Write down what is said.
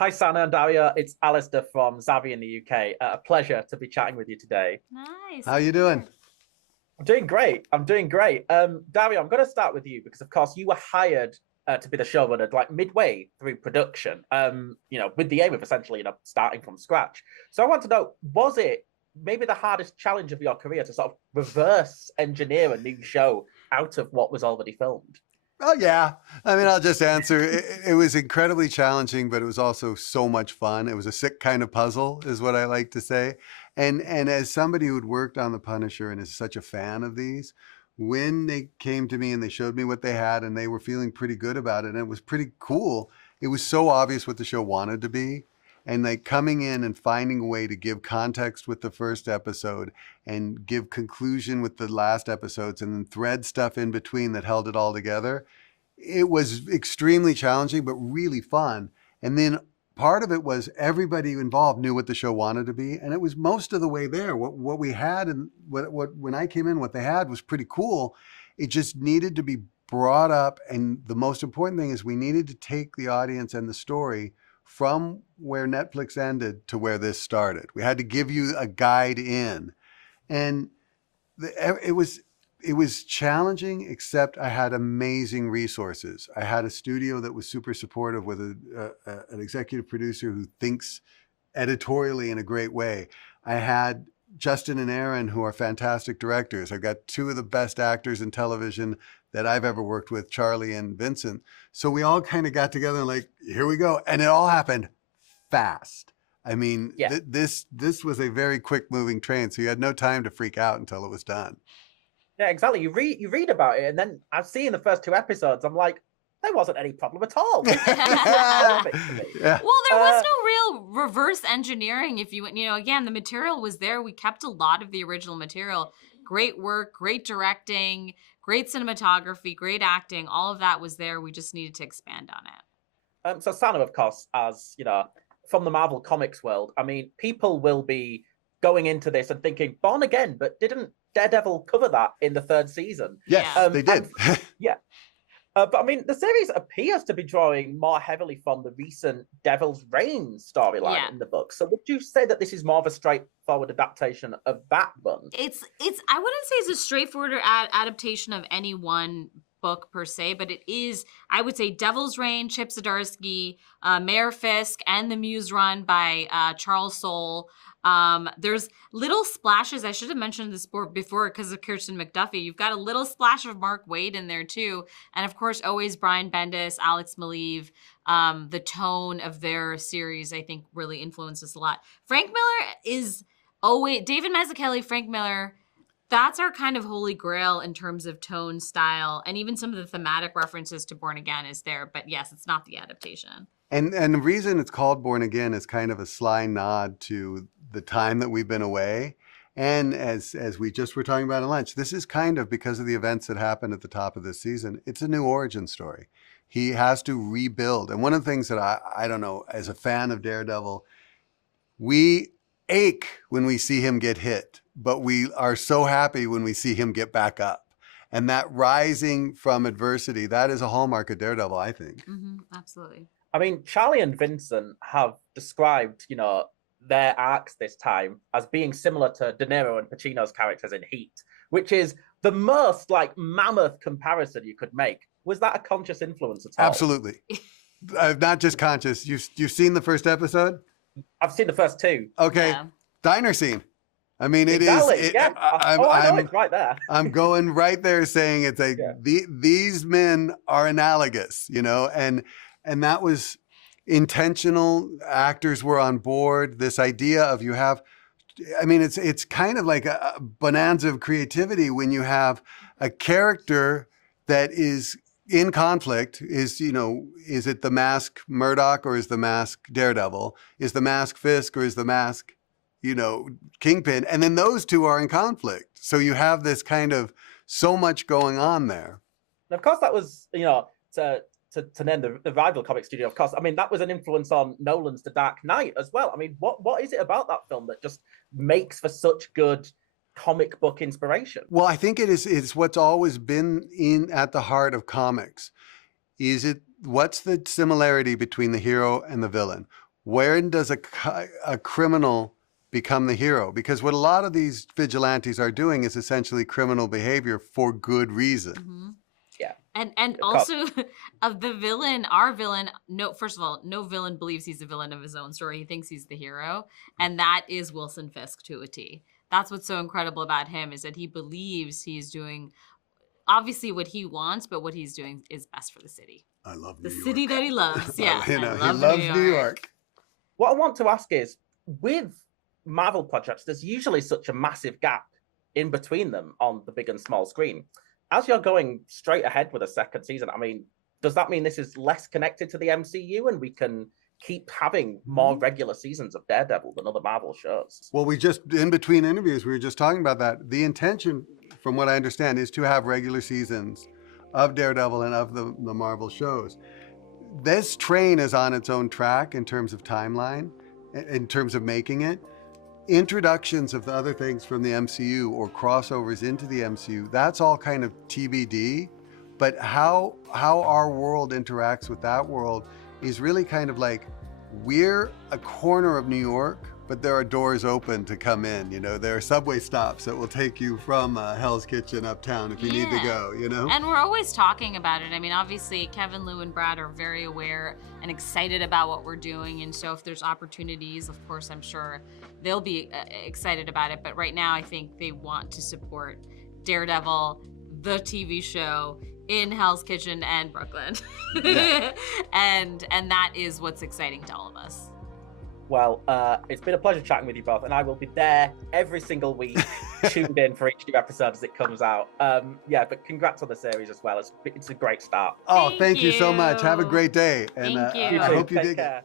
Hi, Sana and Dario. It's Alistair from Zavvi in the UK. A pleasure to be chatting with you today. Nice. How you Same doing? here. I'm doing great. I'm doing great. Dario, I'm going to start with you because, of course, you were hired to be the showrunner like midway through production. With the aim of essentially, starting from scratch. So I want to know, was it maybe the hardest challenge of your career to sort of reverse engineer a new show out of what was already filmed? Oh yeah. I mean, I'll just answer. It was incredibly challenging, but it was also so much fun. It was a sick kind of puzzle, is what I like to say. And as somebody who had worked on The Punisher and is such a fan of these, when they came to me and they showed me what they had and they were feeling pretty good about it, and it was pretty cool. It was so obvious what the show wanted to be. And like coming in and finding a way to give context with the first episode and give conclusion with the last episodes and then thread stuff in between that held it all together. It was extremely challenging, but really fun. And then part of it was everybody involved knew what the show wanted to be. And it was most of the way there. What we had and what when I came in, what they had was pretty cool. It just needed to be brought up. And the most important thing is we needed to take the audience and the story from where Netflix ended to where this started. We had to give you a guide in. And it was challenging, except I had amazing resources. I had a studio that was super supportive with an executive producer who thinks editorially in a great way. I had Justin and Aaron, who are fantastic directors. I've got two of the best actors in television that I've ever worked with, Charlie and Vincent. So we all kind of got together and like, here we go. And it all happened fast. I mean, Yeah. this was a very quick moving train. So you had no time to freak out until it was done. Yeah, exactly. You read about it, and then I've seen the first two episodes. I'm like, there wasn't any problem at all. This is perfect to me. Yeah. Well, there was no real reverse engineering. If you again, the material was there. We kept a lot of the original material. Great work, great directing, great cinematography, great acting. All of that was there. We just needed to expand on it. So Sana, of course, as you know, from the Marvel Comics world, I mean, people will be going into this and thinking, Born Again, but didn't Daredevil cover that in the third season? Yes, Yeah. they did. Yeah. But I mean, the series appears to be drawing more heavily from the recent Devil's Reign storyline Yeah. in the book. So would you say that this is more of a straightforward adaptation of that one? It's I wouldn't say it's a straightforward adaptation of any one book per se, but it is, I would say, Devil's Reign, Chip Zdarsky, Mayor Fisk, and the Muse Run by Charles Soule. There's little splashes. I should have mentioned this before because of Kirsten McDuffie. You've got a little splash of Mark Waid in there too. And of course, always Brian Bendis, Alex Maleev. The tone of their series, I think, really influences a lot. Frank Miller is always, David Mazzucchelli, Frank Miller, that's our kind of holy grail in terms of tone, style, and even some of the thematic references to Born Again is there. But yes, it's not the adaptation. And the reason it's called Born Again is kind of a sly nod to the time that we've been away. And as we just were talking about at lunch, this is kind of because of the events that happened at the top of this season. It's a new origin story. He has to rebuild. And one of the things that I don't know, as a fan of Daredevil, we ache when we see him get hit, but we are so happy when we see him get back up. And that rising from adversity, that is a hallmark of Daredevil, I think. Mm-hmm, absolutely. I mean, Charlie and Vincent have described, their arcs this time as being similar to De Niro and Pacino's characters in Heat, which is the most like mammoth comparison you could make. Was that a conscious influence at all? Absolutely. Not just conscious. You've seen the first episode? I've seen the first two. Okay. Yeah. Diner scene. I mean, it Exactly. is. Yeah. I know it's right there. I'm going right there saying it's like these men are analogous, and that was intentional. Actors were on board. This idea of it's kind of like a bonanza of creativity when you have a character that is in conflict. Is it the mask Murdock or is the mask Daredevil? Is the mask Fisk or is the mask Kingpin? And then those two are in conflict. So you have this kind of so much going on there. And of course, that was, to name the rival comic studio, of course, I mean, that was an influence on Nolan's The Dark Knight as well. I mean, what is it about that film that just makes for such good comic book inspiration? Well, I think it's what's always been at the heart of comics. What's the similarity between the hero and the villain? when does a criminal become the hero? Because what a lot of these vigilantes are doing is essentially criminal behavior for good reason. Mm-hmm. Yeah. And also of the villain, our villain, first of all, no villain believes he's the villain of his own story. He thinks he's the hero. And that is Wilson Fisk to a T. That's what's so incredible about him, is that he believes he's doing obviously what he wants, but what he's doing is best for the city. I love the city that he loves. Yeah. He loves New York. What I want to ask is, with Marvel projects, there's usually such a massive gap in between them on the big and small screen. As you're going straight ahead with a second season, I mean, does that mean this is less connected to the MCU and we can keep having more regular seasons of Daredevil than other Marvel shows? Well, we just, in between interviews, we were just talking about that. The intention, from what I understand, is to have regular seasons of Daredevil and of the Marvel shows. This train is on its own track in terms of timeline, in terms of making it. Introductions of the other things from the MCU or crossovers into the MCU, that's all kind of TBD. But how our world interacts with that world is really kind of like, we're a corner of New York, but there are doors open to come in. You know, there are subway stops that will take you from Hell's Kitchen uptown if you need to go, you know? And we're always talking about it. I mean, obviously, Kevin, Lou, and Brad are very aware and excited about what we're doing. And so if there's opportunities, of course, I'm sure they'll be excited about it. But right now, I think they want to support Daredevil, the TV show, in Hell's Kitchen and Brooklyn. Yeah. and that is what's exciting to all of us. Well, it's been a pleasure chatting with you both, and I will be there every single week, tuned in for each new episode as it comes out. Yeah, but congrats on the series as well. It's a great start. Oh, thank you so much. Have a great day. And Thank you. I hope you Take dig it. care.